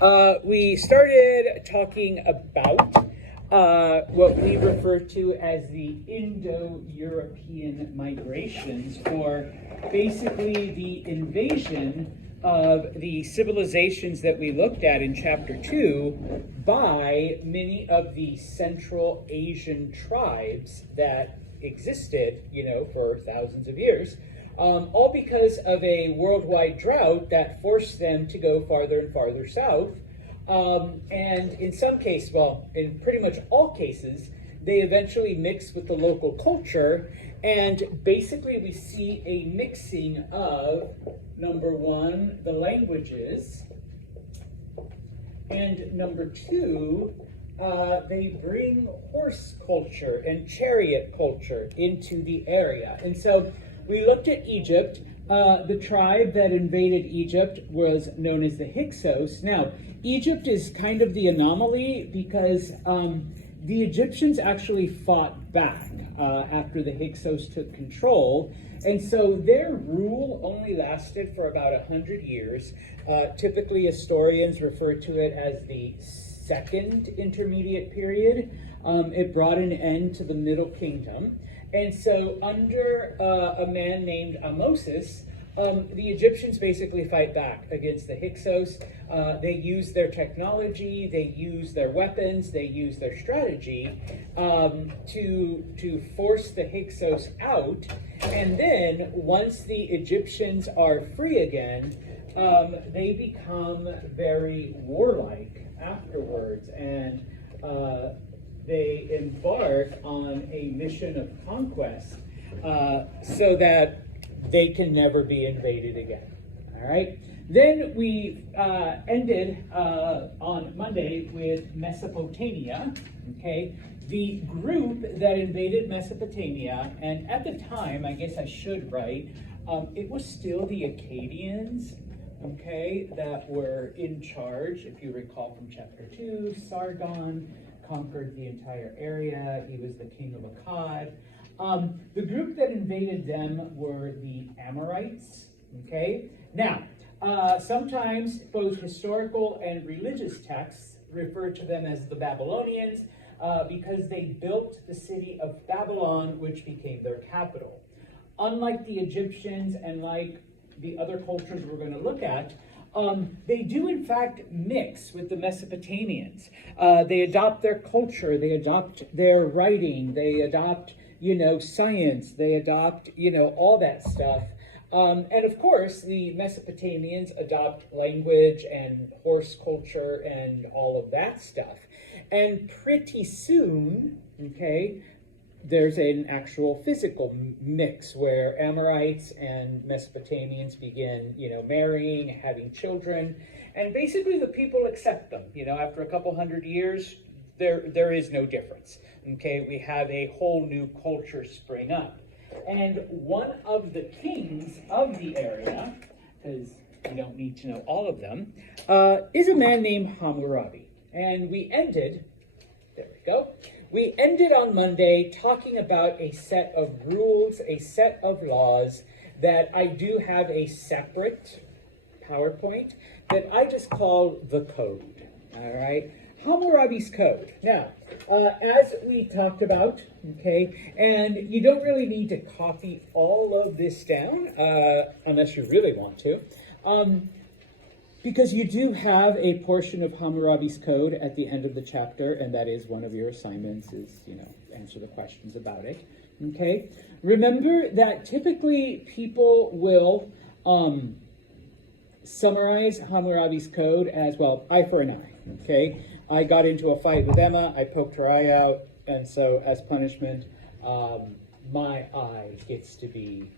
We started talking about what we refer to as the Indo-European migrations, or basically the invasion of the civilizations that we looked at in Chapter 2 by many of the Central Asian tribes that existed, for thousands of years. All because of a worldwide drought that forced them to go farther and farther south. And in some cases, well, in pretty much all cases, they eventually mix with the local culture. And basically, we see a mixing of, number one, the languages, and number two, they bring horse culture and chariot culture into the area. And so we looked at Egypt. The tribe that invaded Egypt was known as the Hyksos. Now, Egypt is kind of the anomaly because the Egyptians actually fought back after the Hyksos took control. And so their rule only lasted for about 100 years. Typically, historians refer to it as the Second Intermediate Period. It brought an end to the Middle Kingdom. And so under a man named Ahmosis, the Egyptians basically fight back against the Hyksos. They use their technology, they use their weapons, they use their strategy to force the Hyksos out. And then once the Egyptians are free again, they become very warlike afterwards, and they embark on a mission of conquest so that they can never be invaded again. All right. Then we ended on Monday with Mesopotamia. Okay, the group that invaded Mesopotamia, and at the time, I guess I should write, it was still the Akkadians. Okay, that were in charge. If you recall from Chapter 2, Sargon conquered the entire area. He was the king of Akkad. The group that invaded them were the Amorites. Okay, now sometimes both historical and religious texts refer to them as the Babylonians because they built the city of Babylon, which became their capital. Unlike the Egyptians and like the other cultures we're going to look at, they do in fact mix with the Mesopotamians. They adopt their culture, they adopt their writing, they adopt, science, they adopt, all that stuff. And of course, the Mesopotamians adopt language and horse culture and all of that stuff. And pretty soon, okay, there's an actual physical mix where Amorites and Mesopotamians begin, marrying, having children, and basically the people accept them. After a couple hundred years, there is no difference. Okay, we have a whole new culture spring up. And one of the kings of the area, because you don't need to know all of them, is a man named Hammurabi. And we ended on Monday talking about a set of rules, a set of laws that I do have a separate PowerPoint that I just call the code. All right, Hammurabi's code. Now, as we talked about, okay, and you don't really need to copy all of this down unless you really want to. Because you do have a portion of Hammurabi's code at the end of the chapter, and that is one of your assignments is, answer the questions about it, okay? Remember that typically people will summarize Hammurabi's code as, well, eye for an eye, okay? I got into a fight with Emma, I poked her eye out, and so as punishment, my eye gets to be,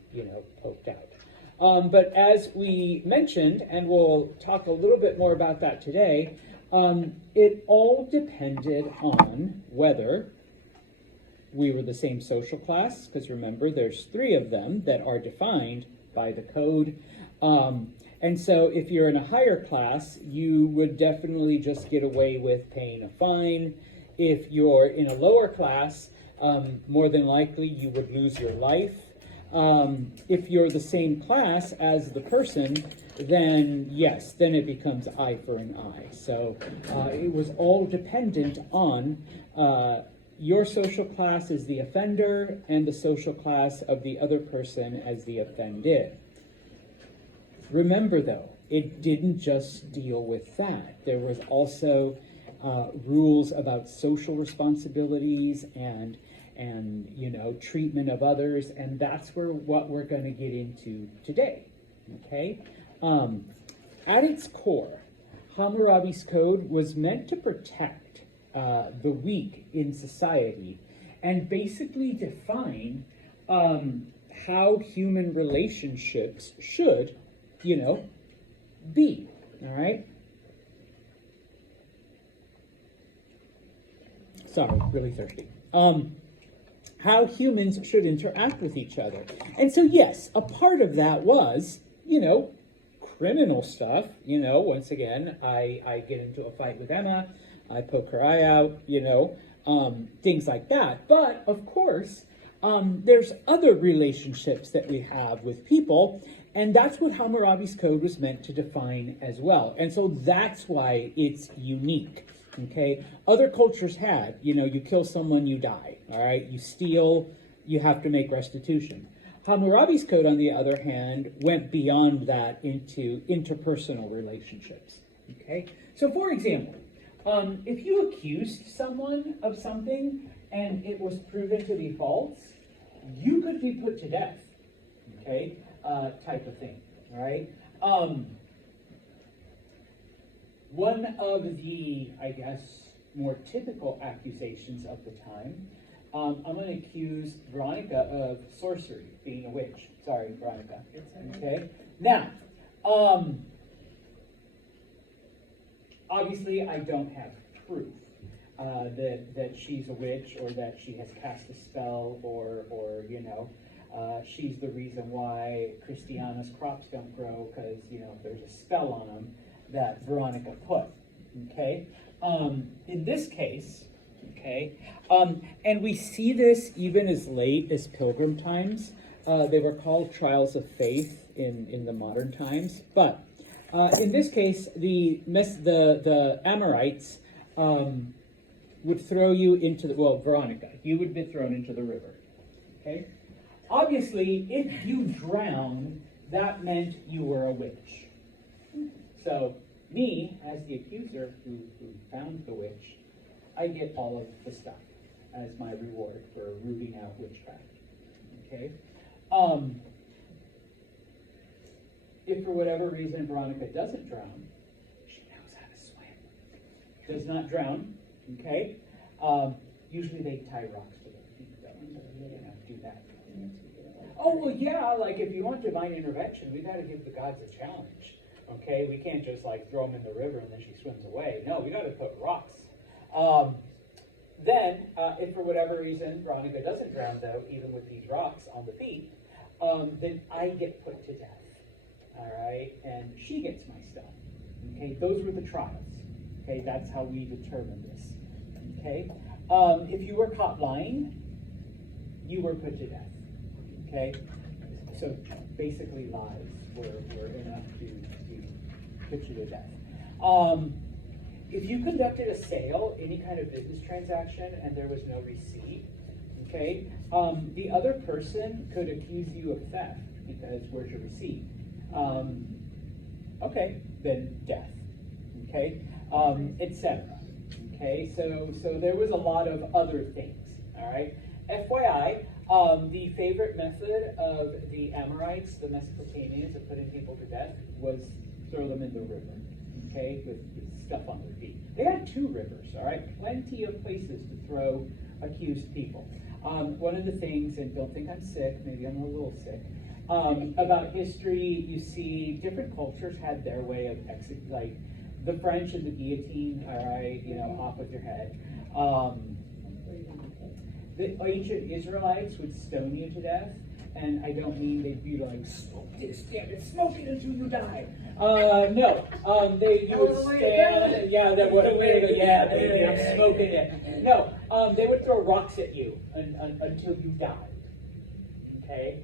poked out. But as we mentioned, and we'll talk a little bit more about that today, it all depended on whether we were the same social class, because remember, there's 3 of them that are defined by the code. And so if you're in a higher class, you would definitely just get away with paying a fine. If you're in a lower class, more than likely you would lose your life. If you're the same class as the person, then yes, then it becomes eye for an eye. So it was all dependent on your social class as the offender and the social class of the other person as the offended. Remember though, it didn't just deal with that. There was also rules about social responsibilities and treatment of others, and that's what we're going to get into today. Okay, at its core, Hammurabi's Code was meant to protect the weak in society and basically define how human relationships should, be. All right. Sorry, really thirsty. How humans should interact with each other. And so, yes, a part of that was, criminal stuff. Once again, I get into a fight with Emma, I poke her eye out, things like that. But, of course, there's other relationships that we have with people, and that's what Hammurabi's Code was meant to define as well. And so that's why it's unique. Okay, other cultures had, you kill someone, you die, all right? You steal, you have to make restitution. Hammurabi's Code, on the other hand, went beyond that into interpersonal relationships, okay? So, for example, if you accused someone of something and it was proven to be false, you could be put to death, okay, type of thing, all right? One of the, I guess, more typical accusations of the time, I'm going to accuse Veronica of sorcery, being a witch. Sorry, Veronica. Okay? Now, obviously I don't have proof that she's a witch or that she has cast a spell or she's the reason why Christiana's crops don't grow because, there's a spell on them that Veronica put, okay? In this case, okay, and we see this even as late as Pilgrim times. They were called trials of faith in the modern times, but in this case, the Amorites would throw you into Veronica, you would be thrown into the river, okay? Obviously, if you drowned, that meant you were a witch. So, me, as the accuser who found the witch, I get all of the stuff as my reward for rooting out witchcraft. Okay? If for whatever reason Veronica doesn't drown, she knows how to swim. Does not drown, okay? Usually they tie rocks to their feet, do that. Oh, well, yeah, like if you want divine intervention, we've got to give the gods a challenge. Okay, we can't just throw them in the river and then she swims away. No, we got to put rocks. Then, if for whatever reason Veronica doesn't drown, though, even with these rocks on the feet, then I get put to death. All right, and she gets my stuff. Okay, those were the trials. Okay, that's how we determine this. Okay, if you were caught lying, you were put to death. Okay, so basically lies were enough to put you to death. If you conducted a sale, any kind of business transaction, and there was no receipt, okay, the other person could accuse you of theft because where's your receipt? Okay, then death, okay, etc. Okay, so there was a lot of other things, all right? FYI, the favorite method of the Amorites, the Mesopotamians, of putting people to death was throw them in the river, okay, with stuff on their feet. They had 2 rivers, all right, plenty of places to throw accused people. One of the things, and don't think I'm sick, maybe I'm a little sick, about history, you see different cultures had their way of like the French and the guillotine, all right, off with your head. The ancient Israelites would stone you to death, and I don't mean they'd be like, smoke this, damn it, smoke it until you die. No, you would stand, yeah, that would, yeah, they're smoking it. No, they would throw rocks at you until you died. Okay,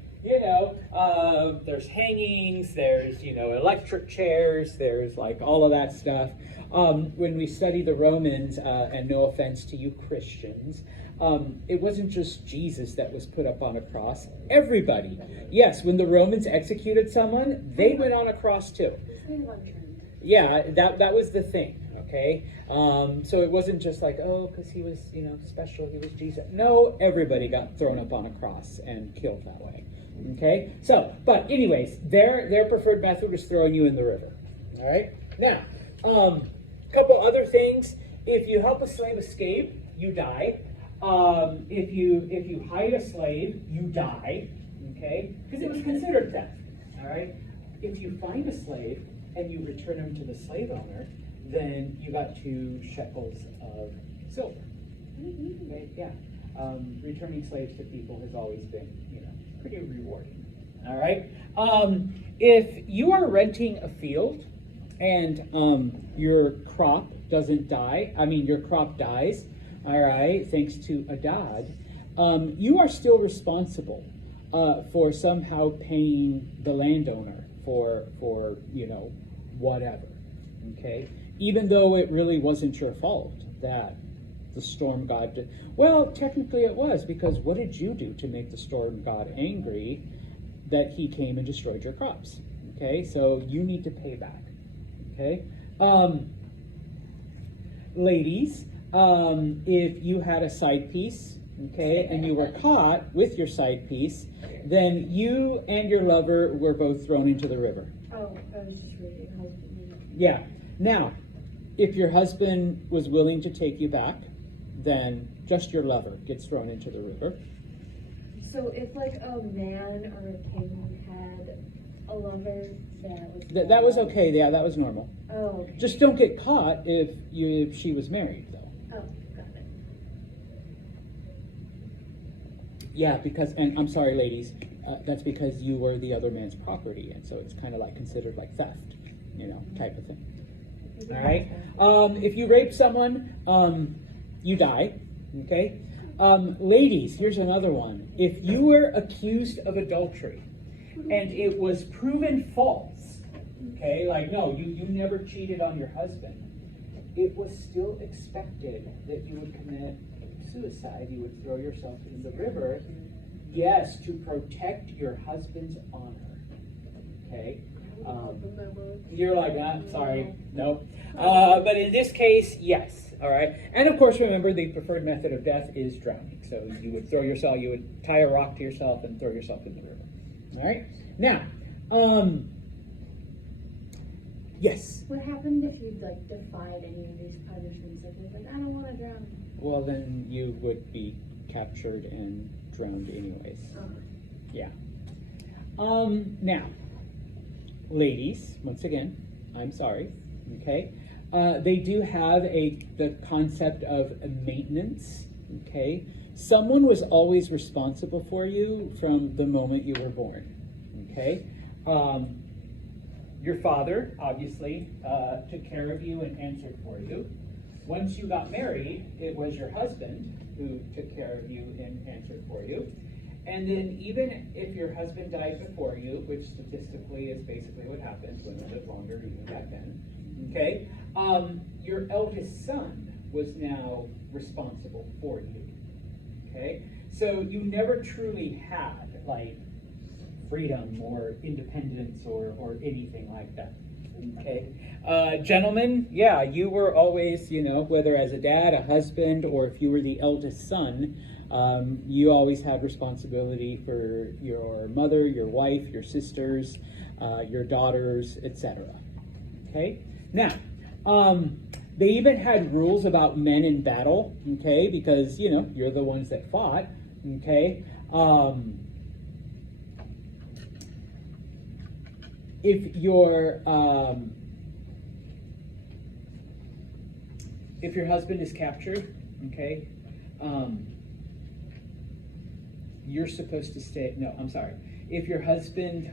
There's hangings, there's, electric chairs, there's like all of that stuff. When we study the Romans, and no offense to you Christians, it wasn't just Jesus that was put up on a cross. Everybody. Yes, when the Romans executed someone, they went on a cross too. Yeah, that was the thing. Okay, so it wasn't just like, oh, because he was, special, he was Jesus. No, everybody got thrown up on a cross and killed that way. Okay, so, but anyways, their preferred method was throwing you in the river. All right, now, couple other things. If you help a slave escape, you die. If you hide a slave, you die. Okay, because it was considered theft. All right, if you find a slave and you return him to the slave owner, then you got 2 shekels of silver. Okay, yeah. Returning slaves to people has always been, pretty rewarding. All right. If you are renting a field and your crop doesn't die, your crop dies, all right, thanks to Adad, you are still responsible for somehow paying the landowner for whatever. Okay. Even though it really wasn't your fault that the storm god did. Well, technically it was, because what did you do to make the storm god angry that he came and destroyed your crops? Okay, so you need to pay back. Okay, ladies, if you had a side piece, okay, and you were caught with your side piece, then you and your lover were both thrown into the river. Oh, I was just reading husband. Yeah. Now, if your husband was willing to take you back, then just your lover gets thrown into the river. So if like a man or a king had a lover that was okay. Yeah, that was normal. Oh, okay. Just don't get caught if she was married, though. Oh, got it. Yeah, and I'm sorry, ladies, that's because you were the other man's property, and so it's kind of like considered like theft, type of thing. All right. If you rape someone, you die. Okay. Ladies, here's another one. If you were accused of adultery and it was proven false, okay, like no, you never cheated on your husband, it was still expected that you would commit suicide. You would throw yourself in the river. Yes, to protect your husband's honor. Okay. You're like, sorry, nope. But in this case, yes. All right. And of course, remember, the preferred method of death is drowning. So you would you would tie a rock to yourself and throw yourself in the river. All right. Now, yes. What happened if you defied any of these punishments? Like, I don't want to drown. Well, then you would be captured and drowned anyways. Yeah. Now, ladies, once again, I'm sorry. Okay. They do have the concept of maintenance. Okay. Someone was always responsible for you from the moment you were born. Okay. Your father obviously took care of you and answered for you. Once you got married, it was your husband who took care of you and answered for you. And then even if your husband died before you, which statistically is basically what happens, women live longer even back then, okay, your eldest son was now responsible for you, okay? So you never truly had, freedom or independence or anything like that, okay? Gentlemen, yeah, you were always, whether as a dad, a husband, or if you were the eldest son, you always had responsibility for your mother, your wife, your sisters, your daughters, etc. Okay? Now, they even had rules about men in battle, okay? Because, you're the ones that fought, okay? If your husband is captured, okay, you're supposed to stay. No, I'm sorry. If your husband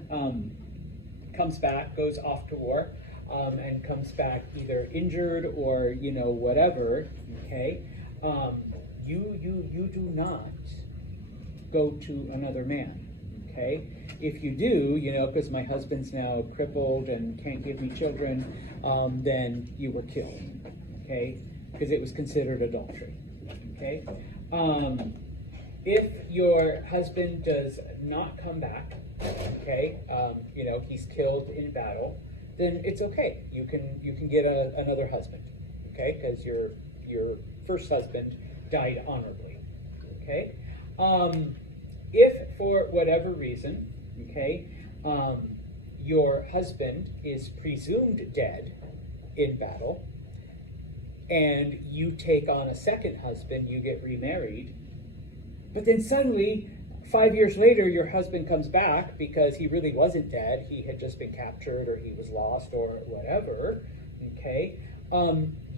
comes back, goes off to war, and comes back either injured or whatever, okay, you do not go to another man, okay. if you do, because my husband's now crippled and can't give me children, then you were killed, okay? Because it was considered adultery, okay? If your husband does not come back, okay, he's killed in battle, then it's okay. You can get another husband, okay? Because your first husband died honorably, okay? If for whatever reason, okay, your husband is presumed dead in battle, and you take on a second husband, you get remarried, but then suddenly 5 years later your husband comes back because he really wasn't dead, he had just been captured or he was lost or whatever, okay,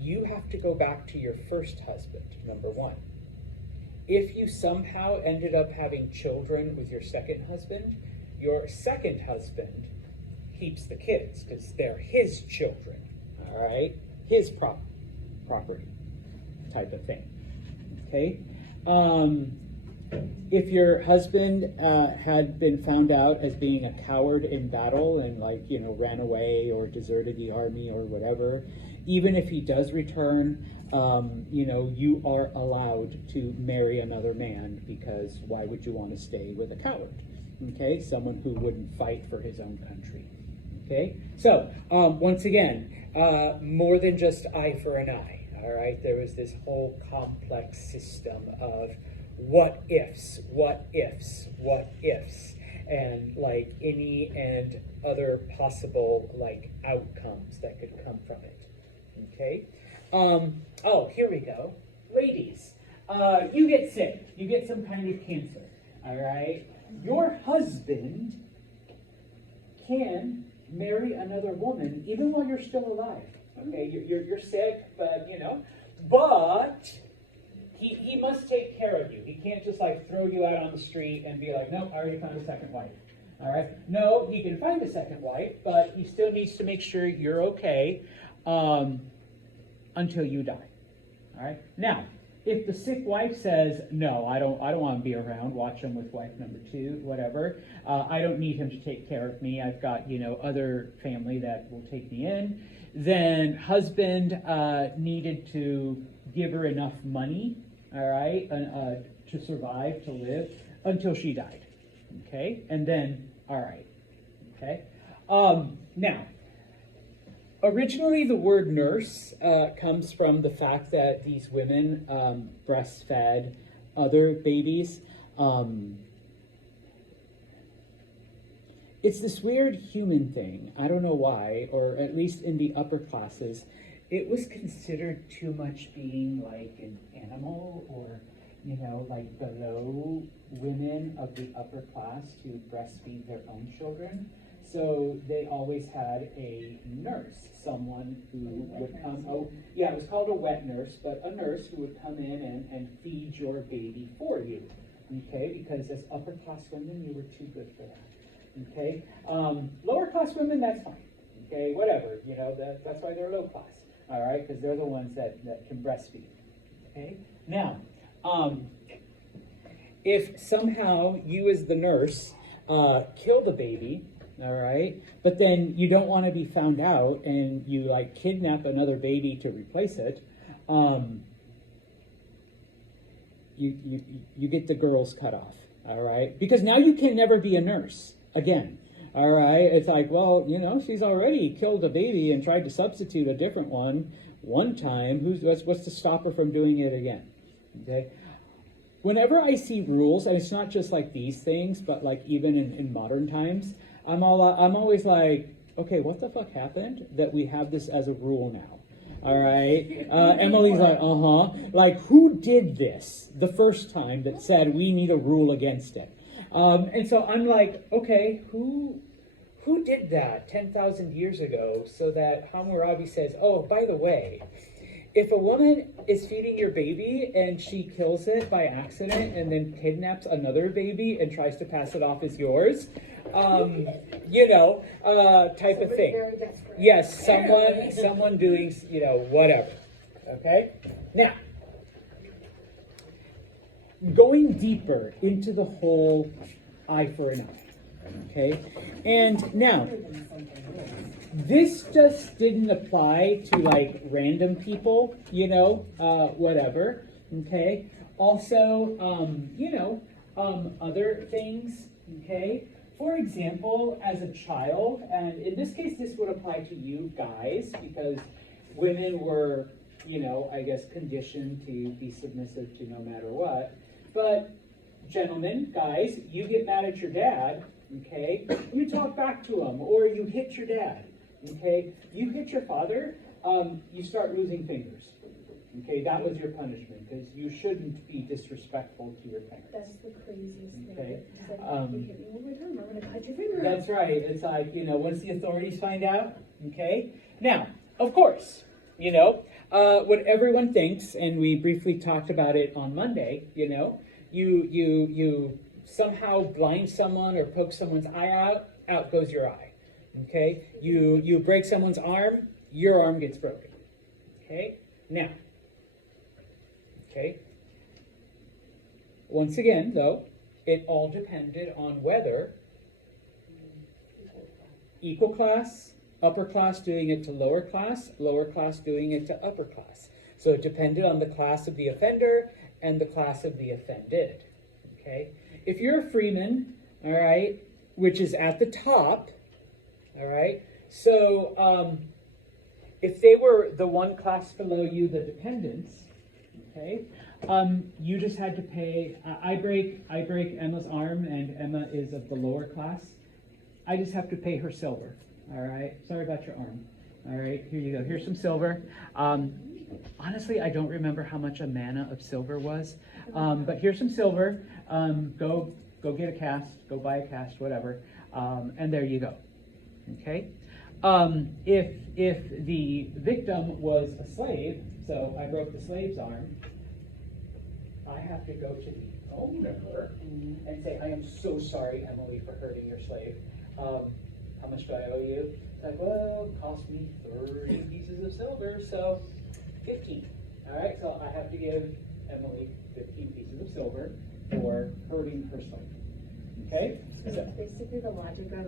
you have to go back to your first husband, number one. If you somehow ended up having children with your second husband, your second husband keeps the kids because they're his children, all right? His property type of thing, okay? If your husband had been found out as being a coward in battle and ran away or deserted the army or whatever, even if he does return, you are allowed to marry another man, because why would you want to stay with a coward? Okay, someone who wouldn't fight for his own country. Okay, so once again, more than just eye for an eye. All right, there was this whole complex system of what ifs, and any and other possible outcomes that could come from it. Okay. Here we go. Ladies, you get sick. You get some kind of cancer. All right. Your husband can marry another woman even while you're still alive. Okay. You're sick, but but he must take care of you. He can't just throw you out on the street and be like, nope, I already found a second wife. All right. No, he can find a second wife, but he still needs to make sure you're okay. Until you die. All right. Now, if the sick wife says, no, I don't want to be around, watch him with wife number 2, whatever. I don't need him to take care of me. I've got, other family that will take me in. Then husband needed to give her enough money, all right, to survive, to live, until she died. Okay. And then, all right. Okay. Now, originally, the word nurse comes from the fact that these women breastfed other babies. It's this weird human thing. I don't know why, or at least in the upper classes, it was considered too much being like an animal, or, below women of the upper class to breastfeed their own children. So they always had a nurse, someone who would come, it was called a wet nurse, but a nurse who would come in and feed your baby for you, okay? Because as upper class women, you were too good for that, okay? Lower class women, that's fine, okay? Whatever, that's why they're low class, all right? Because they're the ones that can breastfeed, okay? Now, if somehow you as the nurse kill the baby, all right, but then you don't want to be found out and you kidnap another baby to replace it, you get the girls cut off, all right, because now you can never be a nurse again, all right. It's she's already killed a baby and tried to substitute a different one time. What's to stop her from doing it again? Okay. Whenever I see rules, and it's not just these things, but even in modern times, I'm always like, okay, what the fuck happened that we have this as a rule now? All right. Emily's like, who did this the first time that said we need a rule against it? And so I'm like, okay, who did that 10,000 years ago so that Hammurabi says, oh, by the way, if a woman is feeding your baby and she kills it by accident and then kidnaps another baby and tries to pass it off as yours, type of thing. Yes, someone doing, whatever. Okay? Now, going deeper into the whole eye for an eye. Okay, and now this just didn't apply to like random people, whatever. Okay. Also, other things. Okay. For example, as a child, and in this case, this would apply to you guys because women were, I guess, conditioned to be submissive to no matter what. But gentlemen, guys, you get mad at your dad, okay? You talk back to him, or you hit your dad, okay? You hit your father, you start losing fingers. Okay, that was your punishment because you shouldn't be disrespectful to your parents. That's the craziest thing. Okay. It's like, you hit me one more time, I'm gonna cut your finger. That's right. It's like, once the authorities find out, okay? Now, of course, what everyone thinks, and we briefly talked about it on Monday, you somehow blind someone or poke someone's eye out goes your eye. Okay? You break someone's arm, your arm gets broken. Okay? Now, okay. Once again, though, it all depended on whether equal class, upper class doing it to lower class doing it to upper class. So it depended on the class of the offender and the class of the offended. Okay? If you're a freeman, all right, which is at the top, all right, so if they were the one class below you, the dependents, okay, you just had to pay. I break Emma's arm, and Emma is of the lower class. I just have to pay her silver. All right. Sorry about your arm. All right. Here you go. Here's some silver. Honestly, I don't remember how much a manna of silver was, but here's some silver. Go get a cast. Go buy a cast, whatever. And there you go. Okay. If the victim was a slave, so I broke the slave's arm, I have to go to the owner and say, I am so sorry, Emily, for hurting your slave. How much do I owe you? It's like, well, it cost me 30 pieces of silver, so 15. All right, so I have to give Emily 15 pieces of silver for hurting her slave. Okay? So it's basically the logic of,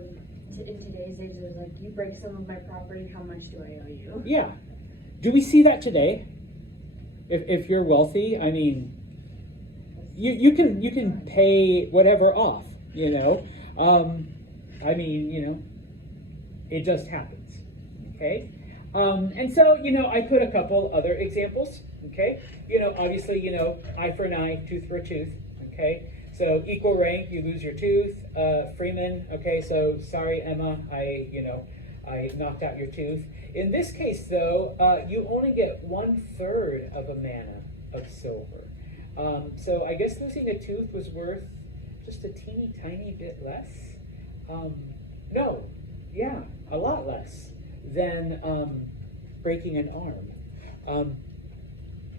in today's age, is like, you break some of my property, how much do I owe you? Yeah. Do we see that today? If you're wealthy, I mean, you can pay whatever off, I mean, it just happens, okay? And so, I put a couple other examples, okay? Obviously, eye for an eye, tooth for a tooth, okay? So equal rank, you lose your tooth. Freeman, okay, so sorry, Emma, I knocked out your tooth. In this case, though, you only get 1/3 of a manna of silver. So I guess losing a tooth was worth just a teeny tiny bit less. A lot less than breaking an arm.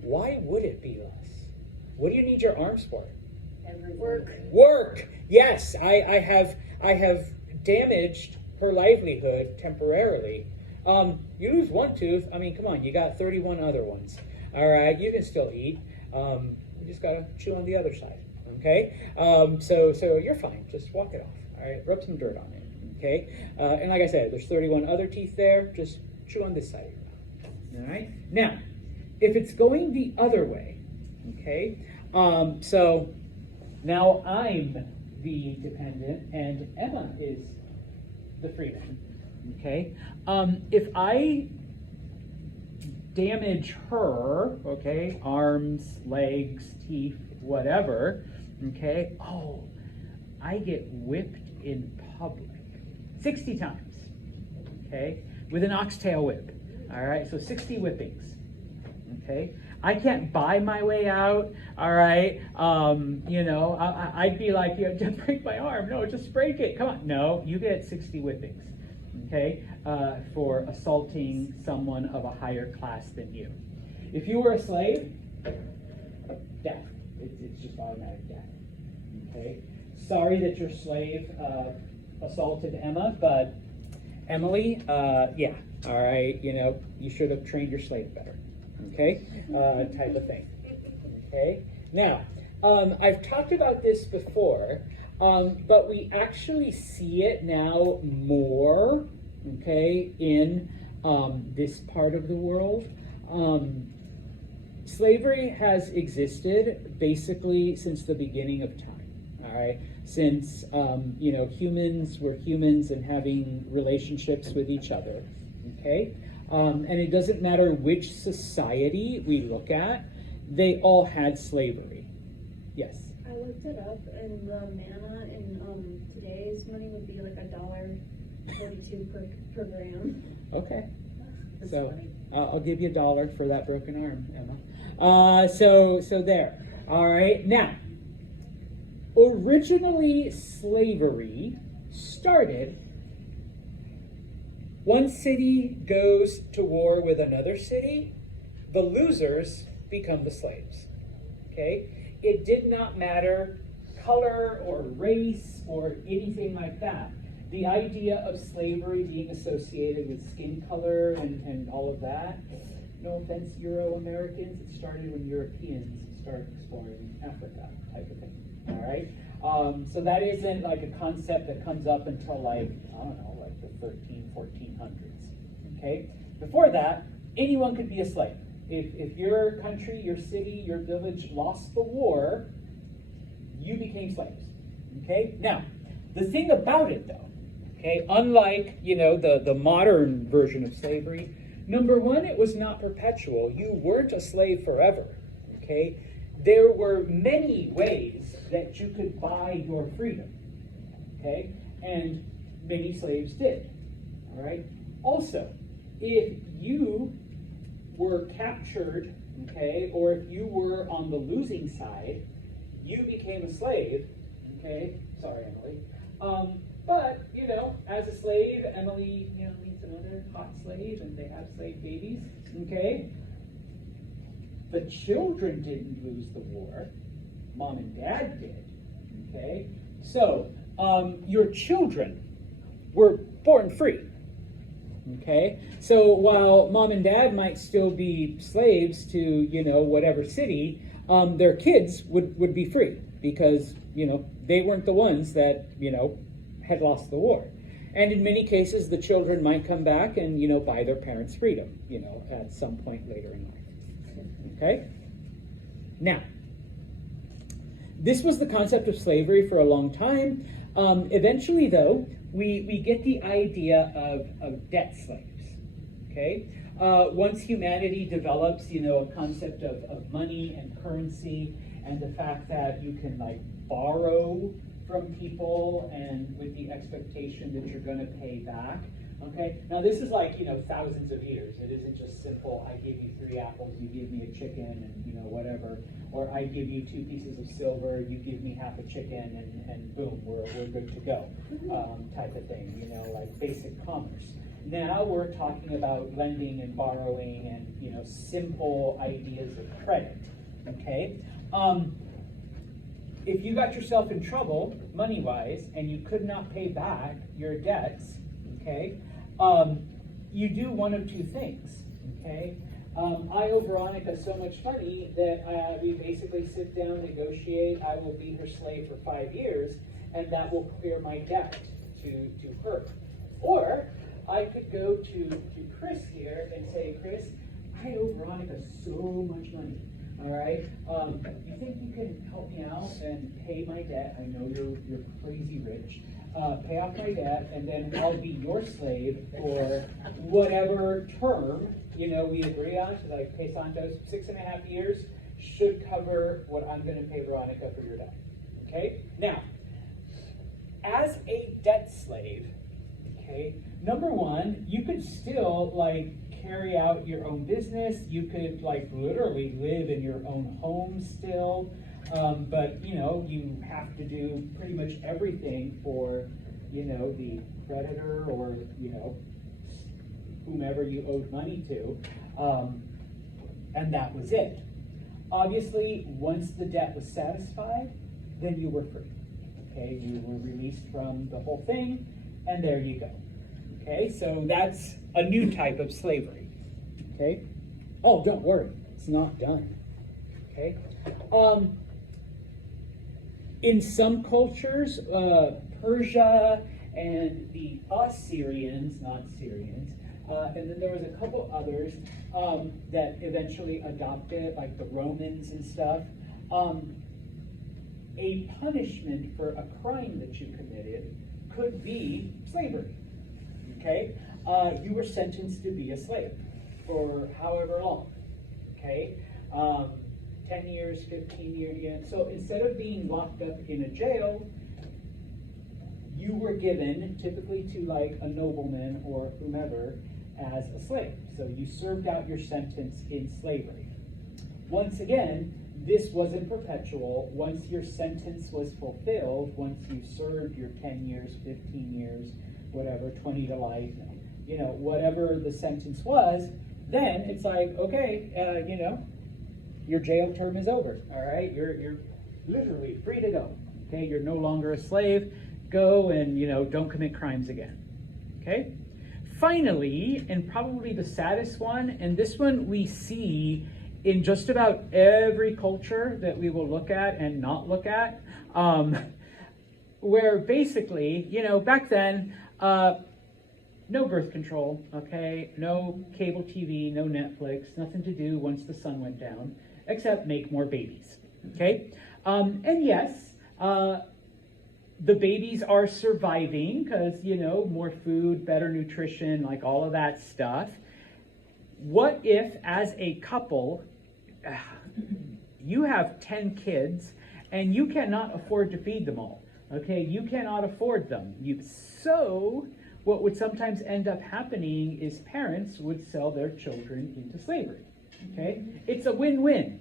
Why would it be less? What do you need your arms for? Work. Yes, I have damaged her livelihood temporarily. You lose one tooth. I mean, come on, you got 31 other ones. All right, you can still eat. You just gotta chew on the other side. Okay. So you're fine. Just walk it off. All right. Rub some dirt on it. Okay. And like I said, there's 31 other teeth there. Just chew on this side of your mouth. All right. Now, if it's going the other way, okay. So now I'm the dependent and Emma is the freeman. Okay. If I damage her, okay, arms, legs, teeth, whatever, okay, I get whipped in public 60 times, okay, with an oxtail whip. All right, so 60 whippings. Okay, I can't buy my way out. All right, I'd be like, just break my arm. No, just break it. Come on. No, you get 60 whippings. Okay, for assaulting someone of a higher class than you. If you were a slave, death. It's just automatic death. Okay. Sorry that your slave assaulted Emma, but Emily, yeah. All right. You should have trained your slave better. Okay, type of thing. Okay. Now, I've talked about this before, But we actually see it now more, okay, in this part of the world. Slavery has existed basically since the beginning of time, all right? Since, humans were humans and having relationships with each other, okay? And it doesn't matter which society we look at, they all had slavery. Yes? I looked it up, and the manna in today's money would be like $1.42 per gram. Okay. That's So funny. I'll give you $1 for that broken arm, Emma. So there. All right. Now, originally slavery started. One city goes to war with another city. The losers become the slaves. Okay. It did not matter color or race or anything like that. The idea of slavery being associated with skin color and all of that, no offense, Euro-Americans, it started when Europeans started exploring Africa, type of thing, all right? So that isn't like a concept that comes up until like, I don't know, like the 1400s, okay? Before that, anyone could be a slave. If your country, your city, your village lost the war, you became slaves, okay? Now, the thing about it though, okay, unlike, the modern version of slavery, number one, it was not perpetual. You weren't a slave forever, okay? There were many ways that you could buy your freedom, okay? And many slaves did, all right? Also, if you were captured, okay, or if you were on the losing side, you became a slave, okay? Sorry, Emily. But, as a slave, Emily, meets another hot slave, and they have slave babies, okay? The children didn't lose the war. Mom and dad did, okay? So, your children were born free, okay? So while mom and dad might still be slaves to, whatever city, their kids would be free because, they weren't the ones that, had lost the war. And in many cases, the children might come back and, buy their parents' freedom, at some point later in life. Okay? Now, this was the concept of slavery for a long time. Eventually, though, we get the idea of debt slaves. Okay? Once humanity develops, a concept of money and currency and the fact that you can, borrow from people and with the expectation that you're going to pay back. Okay, now this is thousands of years. It isn't just simple, I give you 3 apples, you give me a chicken, and whatever. Or I give you 2 pieces of silver, you give me half a chicken, and boom, we're good to go, type of thing, like basic commerce. Now we're talking about lending and borrowing and, simple ideas of credit, okay? If you got yourself in trouble, money-wise, and you could not pay back your debts, okay, you do one of 2 things, okay? I owe Veronica so much money that we basically sit down, negotiate, I will be her slave for 5 years, and that will clear my debt to her. Or I could go to Chris here and say, Chris, I owe Veronica so much money. All right. You think you can help me out and pay my debt? I know you're crazy rich. Pay off my debt, and then I'll be your slave for whatever term we agree on. So like Pay Santos, 6.5 years should cover what I'm going to pay Veronica for your debt. Okay. Now, as a debt slave, okay, number one, you could still carry out your own business. You could literally live in your own home still, but you have to do pretty much everything for the creditor or whomever you owed money to, and that was it. Obviously, once the debt was satisfied, then you were free. Okay, you were released from the whole thing, and there you go. Okay, so that's a new type of slavery. Okay? Oh, don't worry, it's not done. Okay? In some cultures, Persia and the Assyrians, not Syrians, and then there was a couple others that eventually adopted, like the Romans and stuff. A punishment for a crime that you committed could be slavery. Okay, you were sentenced to be a slave for however long. Okay, 10 years, 15 years. Yeah. So instead of being locked up in a jail, you were given, typically to like a nobleman or whomever, as a slave. So you served out your sentence in slavery. Once again, this wasn't perpetual. Once your sentence was fulfilled, once you served your 10 years, 15 years, whatever, 20 to life, whatever the sentence was, then it's like, okay, your jail term is over. All right, you're literally free to go. Okay, you're no longer a slave. Go and don't commit crimes again. Okay. Finally, and probably the saddest one, and this one we see in just about every culture that we will look at and not look at, where basically, back then, no birth control, okay, no cable TV, no Netflix, nothing to do once the sun went down, except make more babies, okay? And yes, the babies are surviving because, more food, better nutrition, like all of that stuff. What if, as a couple, you have 10 kids and you cannot afford to feed them all? Okay, you cannot afford them. So what would sometimes end up happening is parents would sell their children into slavery. Okay, it's a win-win.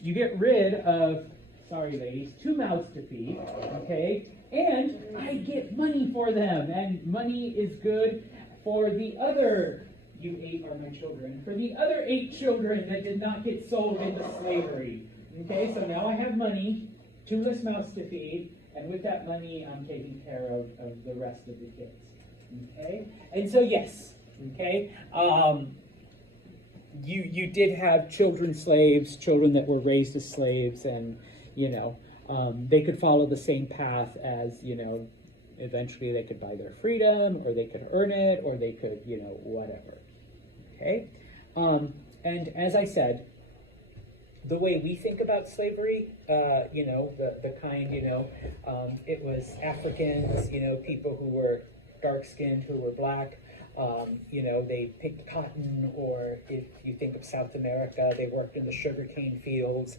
You get rid of, sorry ladies, 2 mouths to feed, okay, and I get money for them, and money is good for the other, you 8 are my children, for the other 8 children that did not get sold into slavery. Okay, so now I have money, 2 less mouths to feed, and with that money, I'm taking care of the rest of the kids. Okay, and so yes, okay, you did have children slaves, children that were raised as slaves, and they could follow the same path as eventually they could buy their freedom, or they could earn it, or they could whatever. Okay, and as I said, the way we think about slavery, the kind, it was Africans, people who were dark-skinned, who were black, they picked cotton, or if you think of South America, they worked in the sugarcane fields.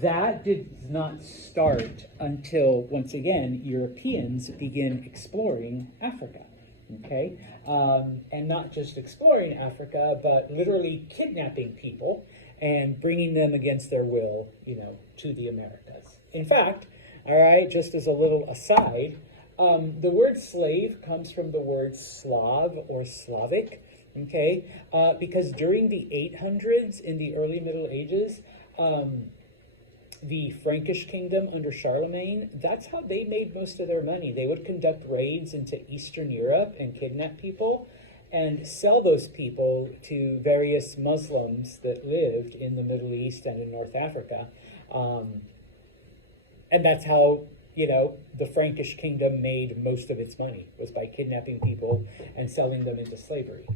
That did not start until, once again, Europeans begin exploring Africa. Okay, and not just exploring Africa, but literally kidnapping people and bringing them against their will, to the Americas. In fact, all right, just as a little aside, the word slave comes from the word Slav or Slavic, okay, because during the 800s, in the early Middle Ages, the Frankish kingdom under Charlemagne, that's how they made most of their money. They would conduct raids into Eastern Europe and kidnap people and sell those people to various Muslims that lived in the Middle East and in North Africa. And that's how, the Frankish kingdom made most of its money, was by kidnapping people and selling them into slavery.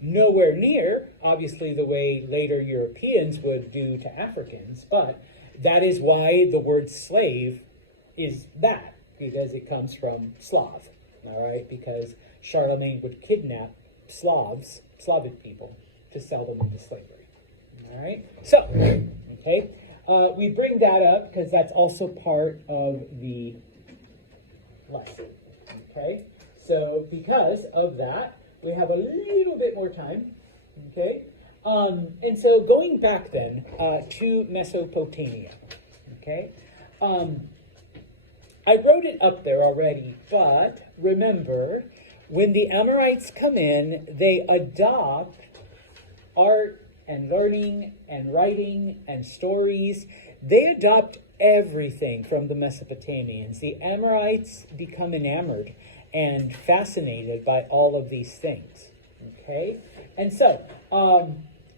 Nowhere near, obviously, the way later Europeans would do to Africans, but that is why the word slave is that, because it comes from Slav, all right? Because Charlemagne would kidnap Slavic people, to sell them into slavery, all right? So, okay, we bring that up because that's also part of the lesson, okay? So, because of that, we have a little bit more time, okay? And so going back then to Mesopotamia, okay? I wrote it up there already, but remember, when the Amorites come in, they adopt art and learning and writing and stories. They adopt everything from the Mesopotamians. The Amorites become enamored and fascinated by all of these things, okay? And so,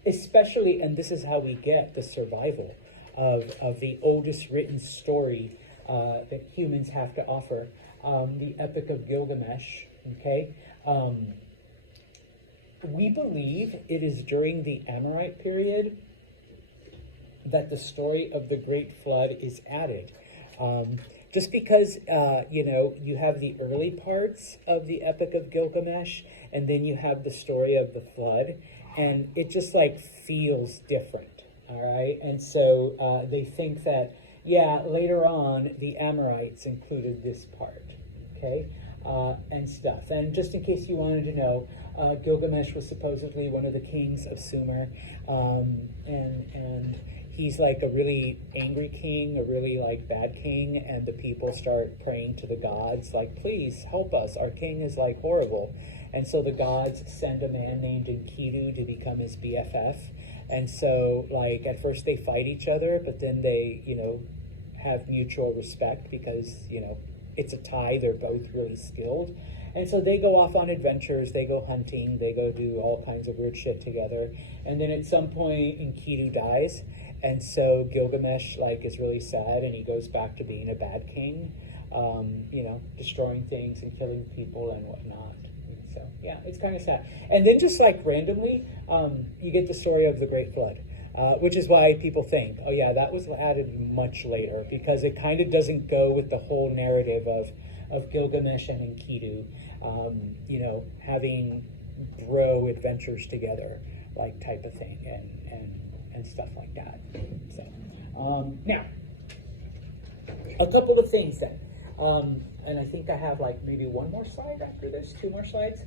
especially, and this is how we get the survival, of the oldest written story that humans have to offer, the Epic of Gilgamesh. Okay, we believe it is during the Amorite period that the story of the Great Flood is added. Just because, you have the early parts of the Epic of Gilgamesh, and then you have the story of the flood, and it just like feels different, all right? And so they think that, later on, the Amorites included this part, okay, and stuff. And just in case you wanted to know, Gilgamesh was supposedly one of the kings of Sumer, and he's like a really angry king, a really like bad king, and the people start praying to the gods, like, please help us, our king is like horrible. And so the gods send a man named Enkidu to become his BFF. And so like at first they fight each other, but then they, have mutual respect because, it's a tie, they're both really skilled. And so they go off on adventures, they go hunting, they go do all kinds of weird shit together. And then at some point Enkidu dies. And so Gilgamesh is really sad, and he goes back to being a bad king, destroying things and killing people and whatnot. And so it's kind of sad. And then just randomly, you get the story of the Great Flood, which is why people think, that was added much later, because it kind of doesn't go with the whole narrative of Gilgamesh and Enkidu, having bro adventures together, type of thing, and stuff like that. So, now, a couple of things then, and I think I have maybe one more slide after this, two more slides,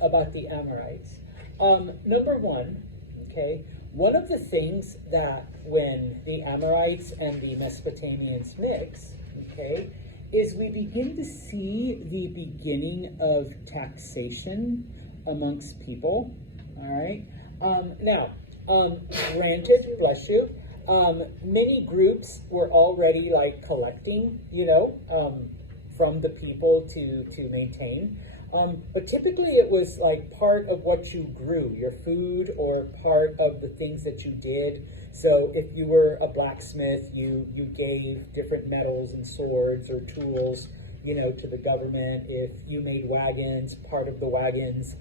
about the Amorites. Number one, okay, one of the things that when the Amorites and the Mesopotamians mix, okay, is we begin to see the beginning of taxation amongst people, all right? Now, granted, bless you, many groups were already collecting, from the people to maintain. But typically it was part of what you grew, your food, or part of the things that you did. So if you were a blacksmith, you gave different metals and swords or tools, to the government. If you made wagons, part of the wagons,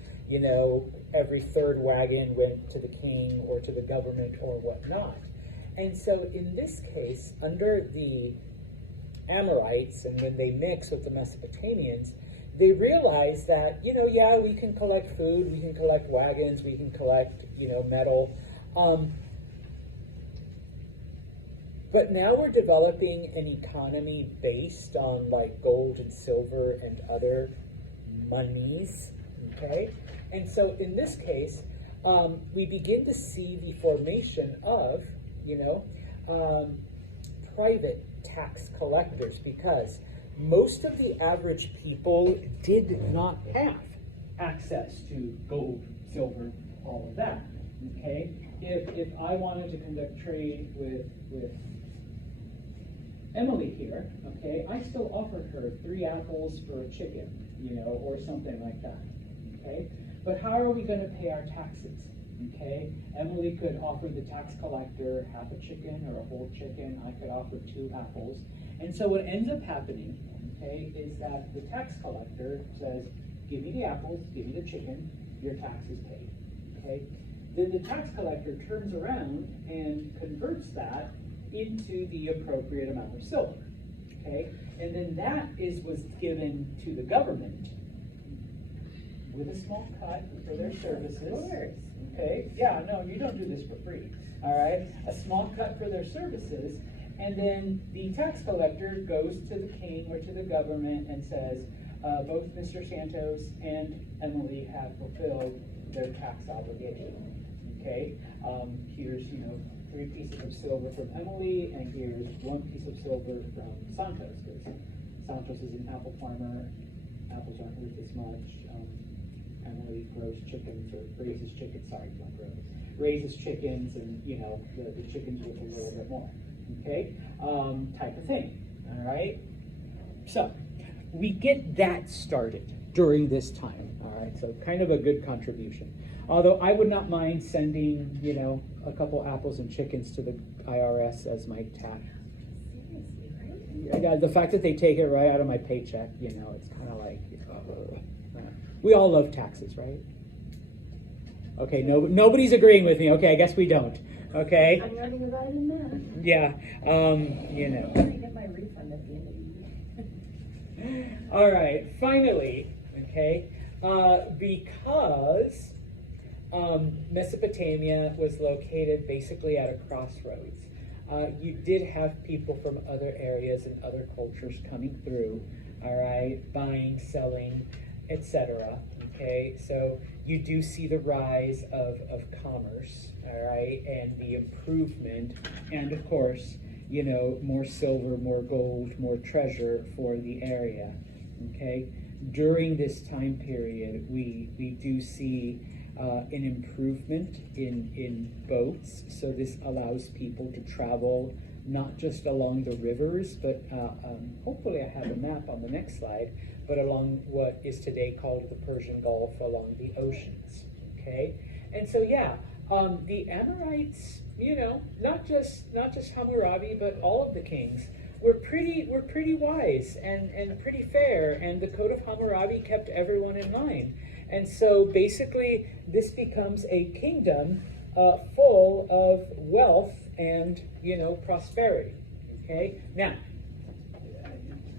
every third wagon went to the king or to the government or whatnot. And so in this case, under the Amorites, and when they mix with the Mesopotamians, they realize that, we can collect food, we can collect wagons, we can collect, metal. But now we're developing an economy based on gold and silver and other monies, okay? And so in this case, we begin to see the formation of, private tax collectors, because most of the average people did not have access to gold, silver, all of that, okay? If I wanted to conduct trade with Emily here, okay, I still offered her 3 apples for a chicken, or something like that, okay? But how are we going to pay our taxes, okay? Emily could offer the tax collector half a chicken or a whole chicken. I could offer 2 apples. And so what ends up happening, okay, is that the tax collector says, give me the apples, give me the chicken, your tax is paid, okay? Then the tax collector turns around and converts that into the appropriate amount of silver, okay? And then that was given to the government with a small cut for their services. Okay, you don't do this for free, all right? A small cut for their services, and then the tax collector goes to the king or to the government and says, both Mr. Santos and Emily have fulfilled their tax obligation, okay? Here's, 3 pieces of silver from Emily, and here's 1 piece of silver from Santos, because Santos is an apple farmer. Apples aren't worth as much. Emily grows chickens, or raises chickens, raises chickens, and, the chickens worth a little bit more, okay? Type of thing, all right? So, we get that started, during this time. All right, so kind of a good contribution. Although I would not mind sending, you know, a couple apples and chickens to the IRS as my tax. Yeah, the fact that they take it right out of my paycheck, you know, it's kind of like, we all love taxes, right? Okay, nobody's agreeing with me. Okay, I guess we don't. Okay. I'm learning about it in math. Yeah, you know. I'm gonna get my refund at the end of the year. All right, finally, okay, because Mesopotamia was located basically at a crossroads. You did have people from other areas and other cultures coming through, all right, buying, selling, etc. Okay, so you do see the rise of commerce, all right, and the improvement, and of course, you know, more silver, more gold, more treasure for the area. Okay, during this time period, we do see an improvement in boats. So this allows people to travel not just along the rivers, but hopefully I have a map on the next slide, but along what is today called the Persian Gulf, along the oceans. Okay, and so yeah, the Amorites, you know, not just Hammurabi, but all of the kings were pretty wise and pretty fair, and the Code of Hammurabi kept everyone in line. And so basically, this becomes a kingdom full of wealth and, you know, prosperity. Okay, now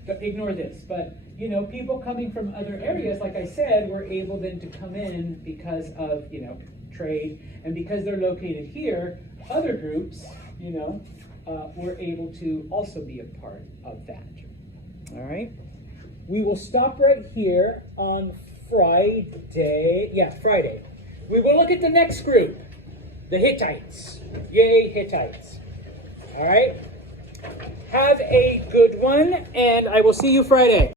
ignore this, but you know, people coming from other areas, like I said, were able then to come in because of, you know, trade, and because they're located here, other groups, you know, were able to also be a part of that. All right, we will stop right here on Friday. Yeah, Friday. We will look at the next group, the Hittites. Yay, Hittites. All right. Have a good one, and I will see you Friday.